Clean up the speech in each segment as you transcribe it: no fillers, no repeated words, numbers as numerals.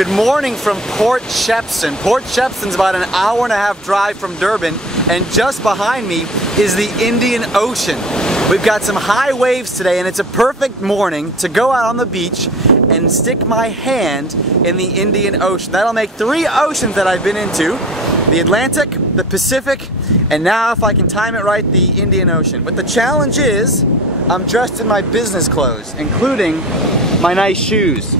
Good morning from Port Shepstone. Port Shepstone's about an hour-and-a-half drive from Durban, and just behind me is the Indian Ocean. We've got some high waves today, and it's a perfect morning to go out on the beach and stick my hand in the Indian Ocean. That'll make 3 oceans that I've been into: the Atlantic, the Pacific, and now, if I can time it right, the Indian Ocean. But the challenge is, I'm dressed in my business clothes, including my nice shoes.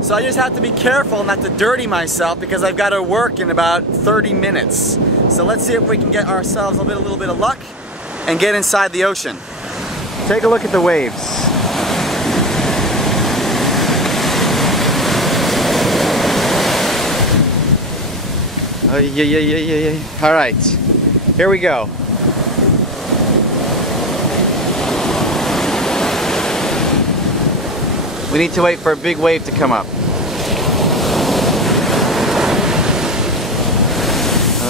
So I just have to be careful not to dirty myself because I've got to work in about 30 minutes. So let's see if we can get ourselves a little bit of luck and get inside the ocean. Take a look at the waves. Oh, yeah. All right, here we go. We need to wait for a big wave to come up.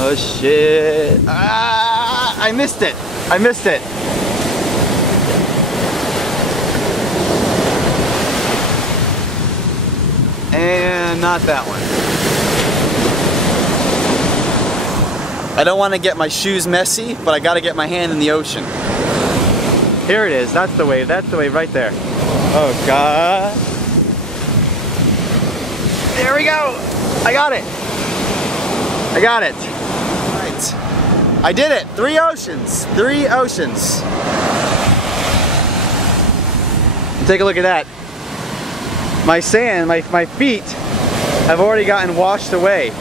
Oh shit. Ah, I missed it. And not that one. I don't want to get my shoes messy, but I got to get my hand in the ocean. Here it is. That's the wave right there. Oh God. There we go. I got it. Right. I did it. 3 oceans. Take a look at that. My sand, my feet have already gotten washed away.